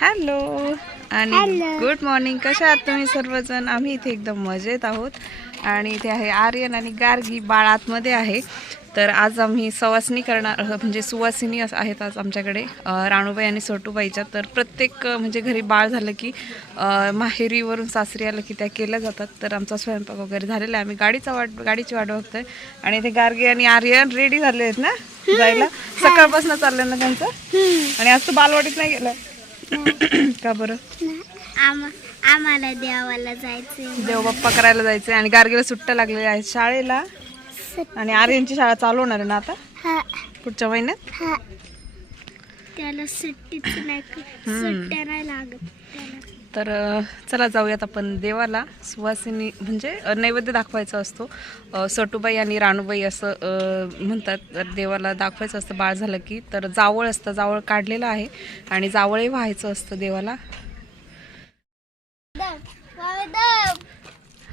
Hello आणि good morning. कशा आहात तुम्ही सर्वजण? आम्ही इथे एकदम मजेत आहोत. आणि इथे आहे आर्यन आणि गार्गी, बाळ आतमध्ये आहे. तर आज आम्ही सवासणी करणार, म्हणजे सुवासिनी आहेत आज आमच्याकडे, राणूबाई आणि सोटूबाईच्या. तर प्रत्येक म्हणजे घरी बाळ झालं की माहेरीवरून सासरी आलं की त्या केल्या जातात. तर आमचा स्वयंपाक वगैरे झालेला आहे. आम्ही गाडीची वाट बघतोय. आणि इथे गार्गी आणि आर्यन रेडी झाले आहेत ना जायला. सकाळपासून चाललं ना त्यांचं. आणि आज तर बालवाडीत नाही गेलं का बरं? आम्हाला देवाला जायचंय, देव बाप्पा करायला जायचंय. आणि गार्गीला सुट्ट्या लागलेल्या आहेत शाळेला. आणि आर्यनची शाळा चालू होणार आहे ना आता पुढच्या महिन्यात. त्याला सुट्टीच नाही, सुट्ट्या नाही लागत त्याला. तर चला जाऊयात आपण देवाला. सुवासिनी म्हणजे नैवेद्य दाखवायचा असतो. सटूबाई आणि राणूबाई असं म्हणतात. तर देवाला दाखवायचं असतं बाळ झालं की. तर जावळ असतं, जावळ काढलेलं आहे आणि जावळही व्हायचं असतं देवाला.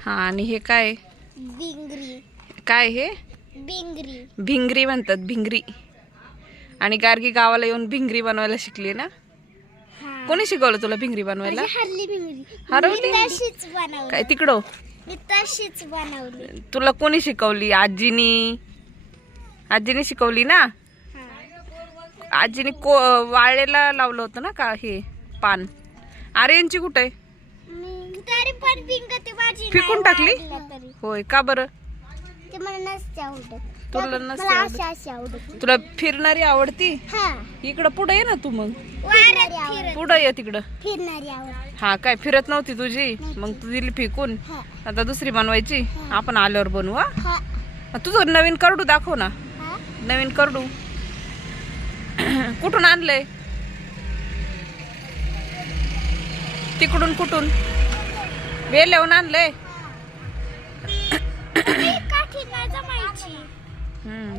हां, आणि हे काय भिंगरी, काय हे भिंगरी, भिंगरी म्हणतात, भिंगरी. आणि गार्गी गावाला येऊन भिंगरी बनवायला शिकली ना. कोणी शिकवलं तुला भिंगरी बनवायला? हरली भिंगरी. हरवली तशीच बनवली, काय तिकडं? मी तशीच बनवली. तुला कोणी शिकवली? आजीनी शिकवली ना. आजीने वाळेला लावलं होतं ना का हे पान. आर्यनची कुठे आहे? तरी पण भिंगती माझी फेकून टाकली? तरी होय, का बरं? ते मला नसते आवडत. तुला नसते मला आवडत? अशी आवडत. तुला फिरणारी आवडती? हा, इकडं पुढे ये ना तू. मग वाऱ्यात पुढे ये तिकडं. फिरणारी आवडत. हा, काय फिरत नव्हती तुझी? मग तू दिली फेकून. हा, आता दुसरी बनवायची. आपण आल्यावर बनवू. हा, तुझं नवीन करडू दाखव ना. हा. नवीन करडू कुठून आणलंय? तिकडून कुठून? वेल येऊन आणलंय. काठी नाही जमायची.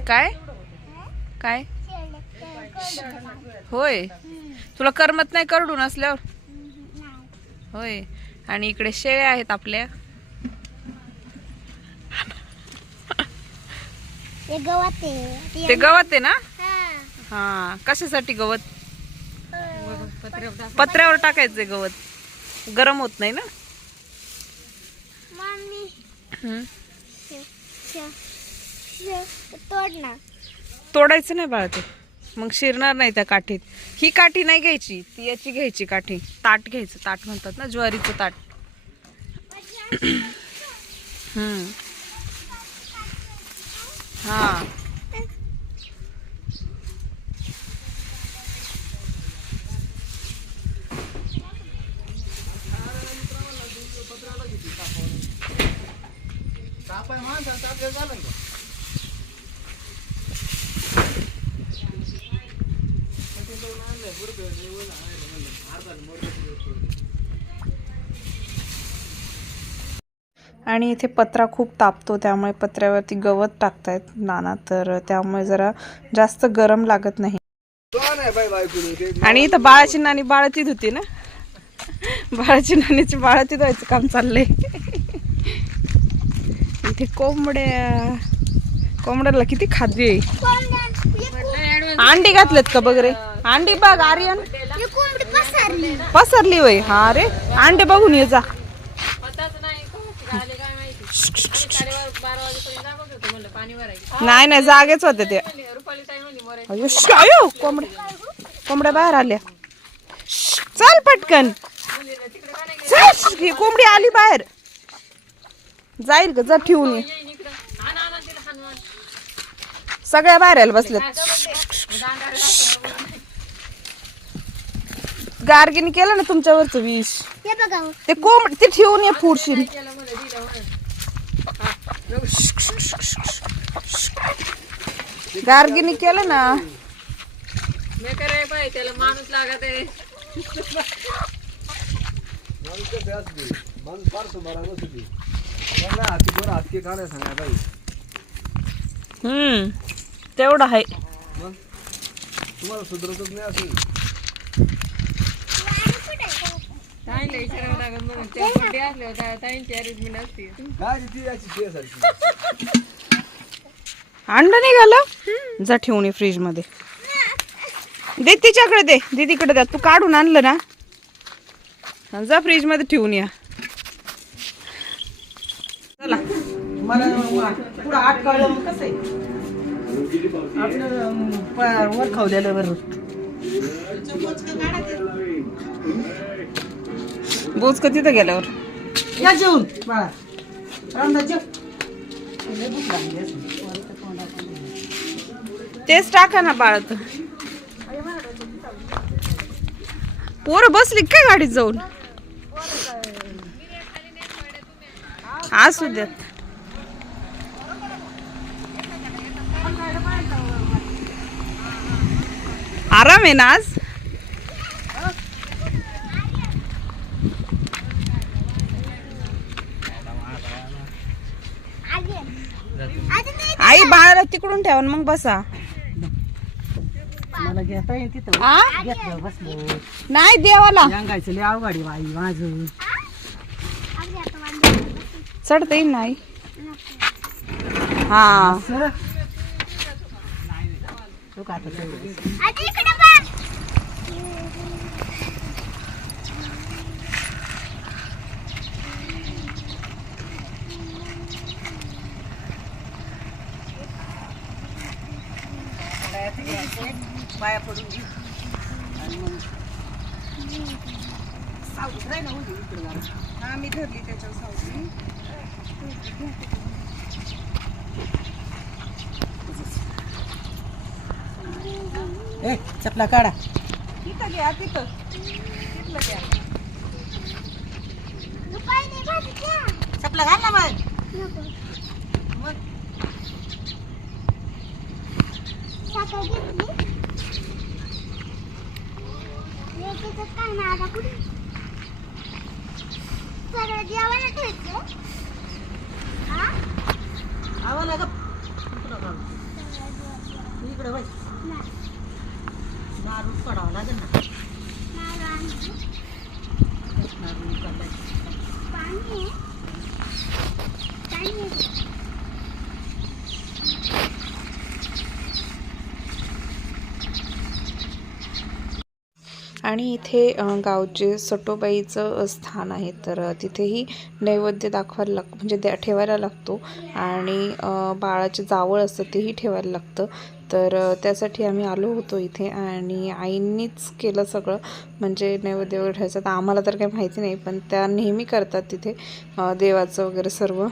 काय काय होय, तुला करमत नाही करडू नसल्यावर? होय. आणि इकडे शेळ्या आहेत आपल्या. हे गवत आहे. ते गवत आहे ना. हा. हा, कशासाठी गवत? पत्र्यावर टाकायचंय गवत. गरम होत नाही ना. मम्मी तोड ना. तोडायचं नाही बाळा ते, मग शिरणार नाही त्या काठीत. ही काठी नाही घ्यायची, ती याची घ्यायची काठी. ताट घ्यायचं, ताट म्हणतात ना, ज्वारीचं ताट. हा. आणि इथे पत्रा खूप तापतो, त्यामुळे पत्र्यावरती गवत टाकतायत नाना. तर त्यामुळे जरा जास्त गरम लागत नाही. आणि इथं बाळाची नानी बाळतीत होती ना. बाळाची नानीची बाळतीत व्हायचं काम चाललंय. इथे कोंबड्याला किती खाद्य आहे. अंडी घातलेत का बघ रे. अंडी बघ आर्यन, पसरली होय. हा रे, अंडे बघून ये जा. नाही नाही, जागेच होते ते. कोंबड्या बाहेर आल्या. चल पटकन, ही कोंबडी आली बाहेर. जाईल का? जा ठेवून ये. सगळ्या बाहेर आल्या बसल्यात. गार्गीने केलं ना तुमच्यावरचं विष. ते कोंबडी ते ठेवून ये फुडशील. गार्गीने केलं ना. त्याला माणूस लागत आहे. तेवढं आहे. तुम्हाला सुधरतच नाही असं. अंड निघालं. जा ठेवून फ्रीज मध्ये. दे तिच्याकडे, दे दीदीकडे द्या. तू काढून आणलं ना आणि जा फ्रीज मध्ये ठेवून या. चला मला पुढं आठ कळलं मग कसं आहे आपलं वर खावलेलं बरं. बोच का तिथं गेल्यावर या जेवून बाळा रामदा जेव. लय भूक लागली असेल. तेच टाका ना बाळत. पोरं बसली काय गाडीत जाऊन. असू देत. आराम आहे ना आज. आई बाळाला तिकडून ठेवा मग बसा. मला घेता येईल तिथं आ? घेतलं बसलो. नाही देवाला अंगायचं लय अवघड बाई माझं. चढता येईल नाही. हा सर तो का आता तेवढं. पाया पडून घे. आणि मग सावलीत राही ना उभी इकडं जरा. हा मी धरली त्याच्या सावली. ए चपला काढा. तिथं घ्या तिथं तिथलं घ्या. चपला घाल ना मग. आवाला गप इकडे बाई नारू पडावं लागेल ना. नारू काढायचं. आणि इथे गावचे सटोबाईचं स्थान आहे. तर तिथेही नैवेद्य दाखवायला म्हणजे ठेवायला लागतो. आणि बाळाचे जावळ असतं तेही ठेवायला लागतं. तर त्यासाठी आम्ही आलो होतो इथे आणि आईंनीच केलं सगळं. म्हणजे नैवेद्य वगैरे ठेवायचं. तर आम्हाला तर काही माहिती नाही, पण त्या नेहमी करतात तिथे देवाचं वगैरे सर्व.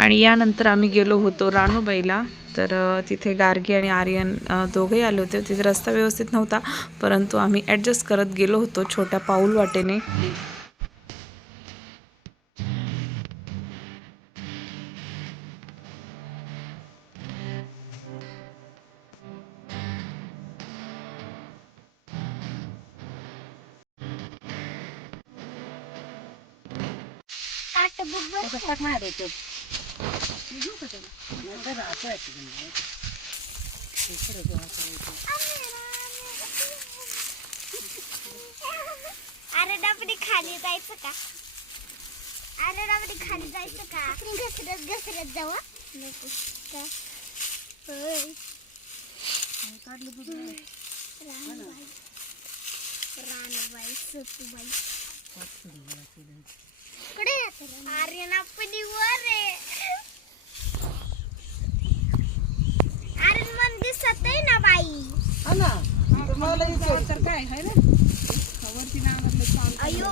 आणि यानंतर आम्ही गेलो होतो रानूबाईला. तर तिथे गार्गी आणि आर्यन दोघेही आले होते. तिथे रस्ता व्यवस्थित नव्हता, परंतु आम्ही ॲडजस्ट करत गेलो होतो छोट्या पाऊल वाटेने. अरे डबडी खाली जायचं का? अरे डबडी खाली जायचं का? घसरत घसरत जाऊ नको का? होय. रानबाई सतुबाई कडे आर्यन आपण वर आहे. आर्यन मन दिसत आहे ना बाई. अयो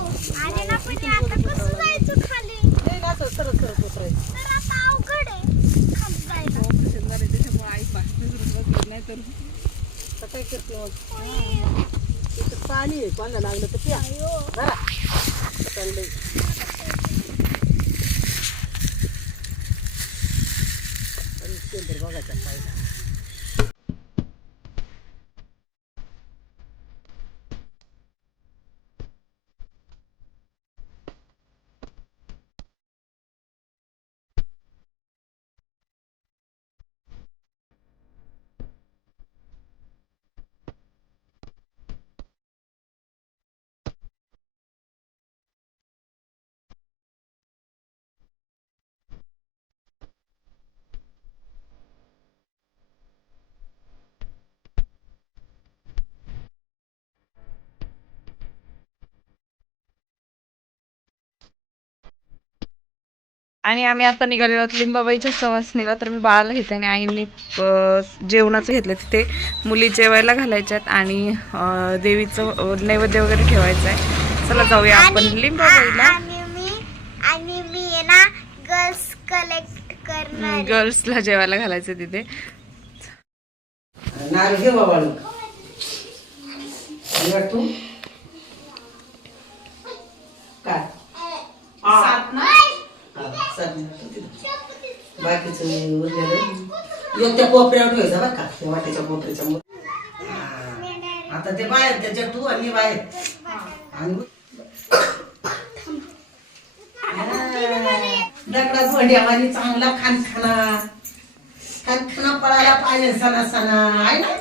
आर्यन आपण आता कसं जायचं खाली? तर आता अवघड आहे खाली जायला. काय करते पाणी आहे, पाणी लागलं तर प्या. बघायचा पाहिजे. आणि आम्ही आता निघालेलो आहोत लिंबाबाईच्या सवासणीला. तर मी बाळाला घेते आणि आईने जेवणाचं घेतलं. तिथे मुली जेवायला घालायच्यात आणि देवीचं नैवेद्य वगैरे ठेवायचं आहे. चला जाऊया आपण लिंबाबाईला. आणि मी आहे ना गर्ल्स कलेक्ट करणार. गर्ल्सला जेवायला घालायचं तिथे. नारळ घे बाबा. तू काय बाकीचं उरलेलं त्या कोपऱ्यावर ठेवायचा बरं का, त्या वाटेच्या कोपऱ्याच्या मध्ये. आता ते बाहेर त्याच्या तू आणि बाहेर दगडा भोंड्यावानी चांगला खानखाना पळायला पाहिजे सणा सणा आहे ना.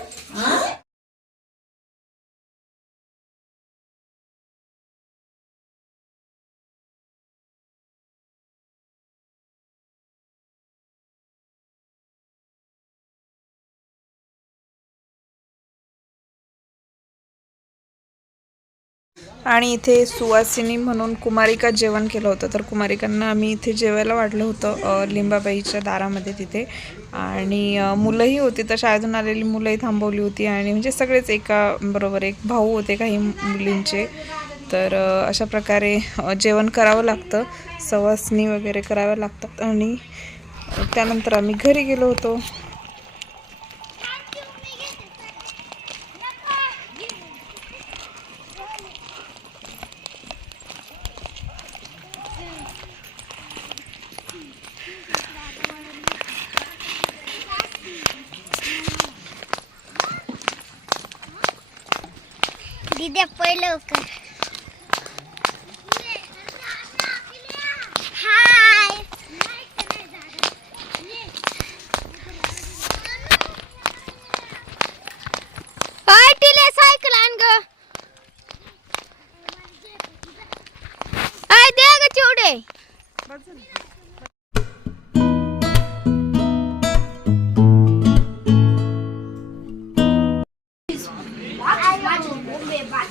आणि इथे सुवासिनी म्हणून कुमारिका जेवण केलं होतं. तर कुमारिकांना आम्ही इथे जेवायला वाढलं होतं लिंबाबाईच्या दारामध्ये तिथे. आणि मुलंही होती, तर शाळेतून आलेली मुलंही थांबवली होती. आणि म्हणजे सगळेच एका बरोबर, एक भाऊ होते काही मुलींचे. तर अशा प्रकारे जेवण करावं लागतं, सवासणी वगैरे कराव्या लागतात. आणि त्यानंतर आम्ही घरी गेलो होतो. दीदी पहिलं लवकर. हाय टिले सायकल आण ग. आय दे ग चिवडे.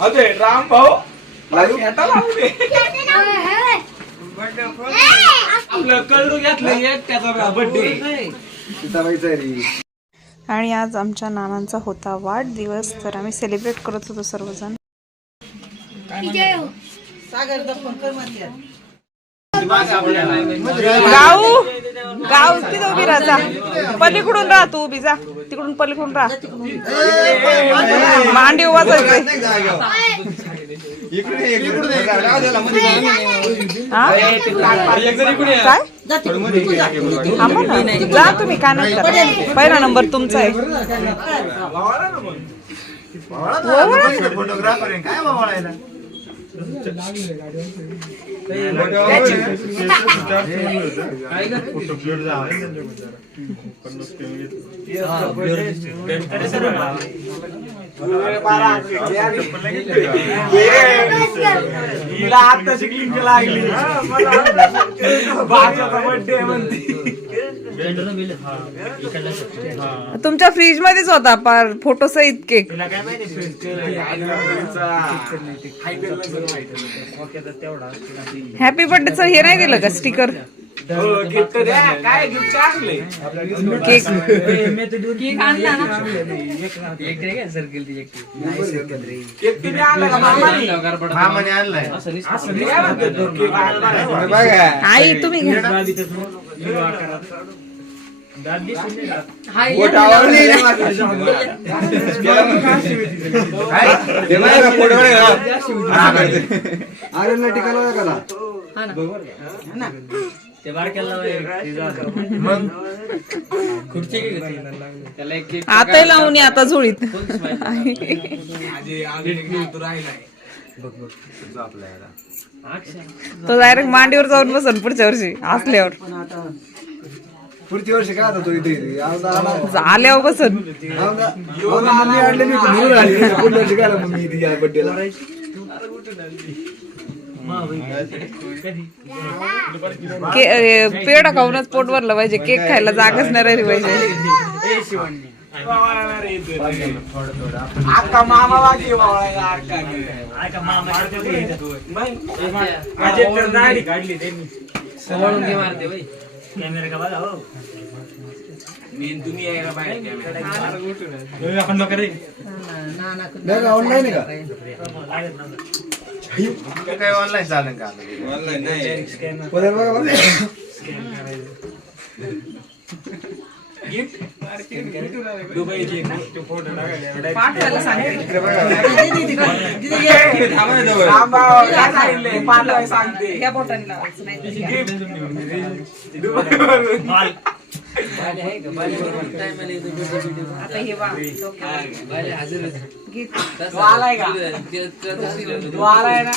अरे राम भाऊ आपलं कळू घातलं एक त्याचा बर्थडे. आणि आज आमच्या नानांचा होता वाढदिवस. तर आम्ही सेलिब्रेट करत होतो सर्वजण. सागर दर्पण कर म्हणते. गाऊ गाऊ तिथं उभी राहा, पलीकडून राहा, तू उभी जा, तिकडून पलीकडून राहा, मांडी वाजायचंय. काय थांबा ना. जा तुम्ही, काय नाही करत. पहिला नंबर तुमचा आहे. फोटोग्राफर आहे काय बाबा हिला आता शिकली लागली बर्थडे म्हणते. तुमच्या फ्रीज मध्येच होता पार फोटो सहित केक. हॅपी बर्थडेचं हे नाही दिलं का स्टिकर? काय गिफ्ट असले केक मामाने आणलाय. आई तुम्ही घ्या. आता लावून ये, आता झोळीत. तो डायरेक्ट मांडीवर जाऊन बसन पुढच्या वर्षी असल्यावर. पुढच्या वर्षी काय होतं इथे आल्यावर बसन. पेड खाऊनच पोट भरलं पाहिजे, केक खायला जागाच नाही राहिली पाहिजे. आता मामा वाजी काढली त्यांनी कॅमेरा का बघा हो. मेन तुम्ही यायला पाहिजे ऑनलाईन आहे का? काय ऑनलाईन चालेल का? ऑनलाईन नाही. पाठवायला सांगते. ह्या बोटाने लावायचं नाही. आता हे वा आलाय का? तू आलाय ना?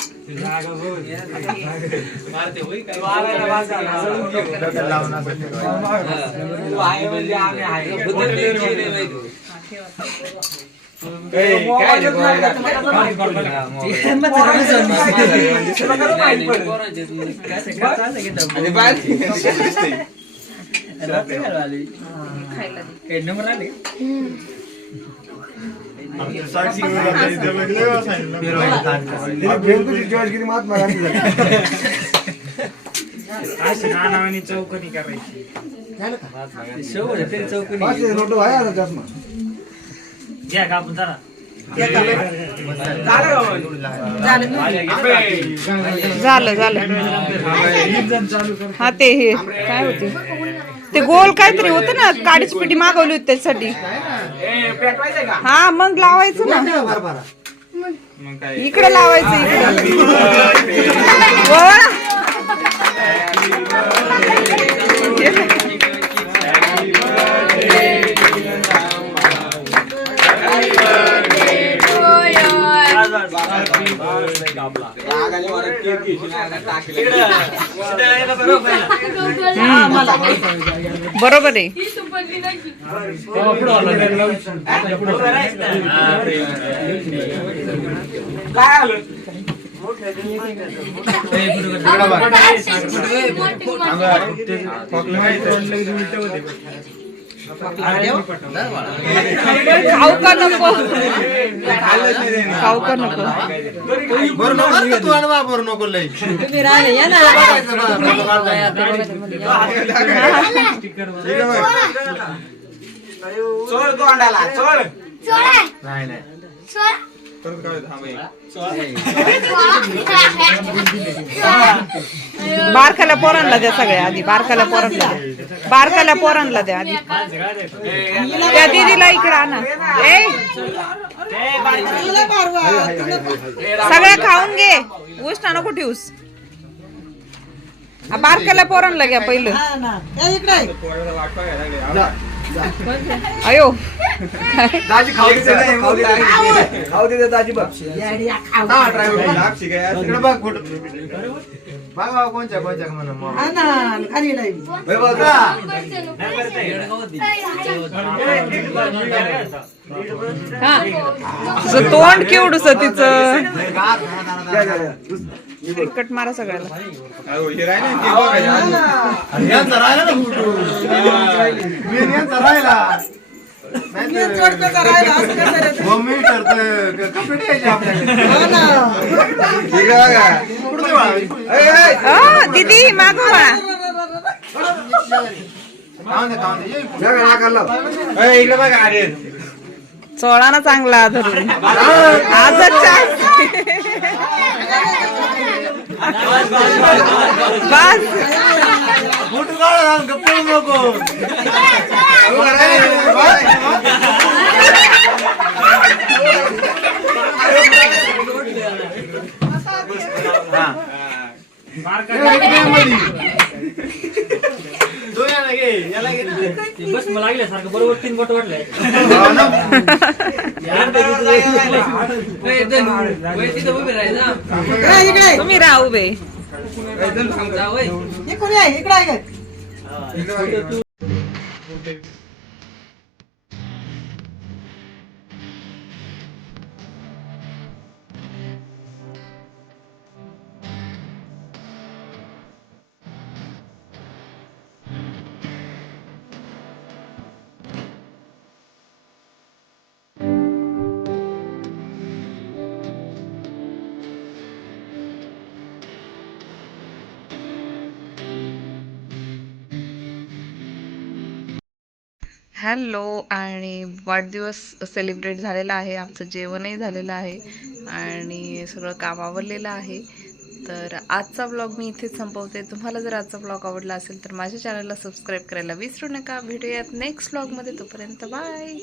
चौकनी करायची घ्या का आपण जरा झालं झालं. हा ते हे काय होते ते गोल काहीतरी होतं ना, काडीची पिठी मागवली होती त्याच्यासाठी. हा मग लावायचं ना, इकडे लावायचं, बरोबर आहे. काय आलं खाऊ का नको, खाऊ का नको. बारकाल्या पोरांना द्या सगळ्या आधी, बारकाल्या पोरांना द्या, बारकाल्या पोरांना द्या आधी. त्या दीदीला इकडे आणा. ए सगळ्या खाऊन घे, ऊस ना नको ठेवूस. बारकाल्या पोरांना घ्या पहिलं. अयो दाजी खाऊ दे दाजी बघ बघ फोटो बघा कोणच्या म्हणा असं तोंड केवढूस तिचं. कट मारा सगळ्याला. दीदी मागो इकडे बघा अरे चोळा ना चांगला धरून आजच बस फोटो काढा गप्पा नको बस मला लागल्यासारखं बरोबर 3 बोट वाटलंय. तुम्ही राहा उभे. हॅलो, आणि वाढदिवस सेलिब्रेट झालेला आहे, आमचं जेवणही झालेलं आहे आणि सगळं काम आवरलेलं आहे. तर आजचा ब्लॉग मी इथेच संपवते. तुम्हाला जर आजचा ब्लॉग आवडला असेल तर माझ्या चॅनलला सबस्क्राईब करायला विसरू नका. भेटूयात नेक्स्ट ब्लॉगमध्ये. तोपर्यंत बाय.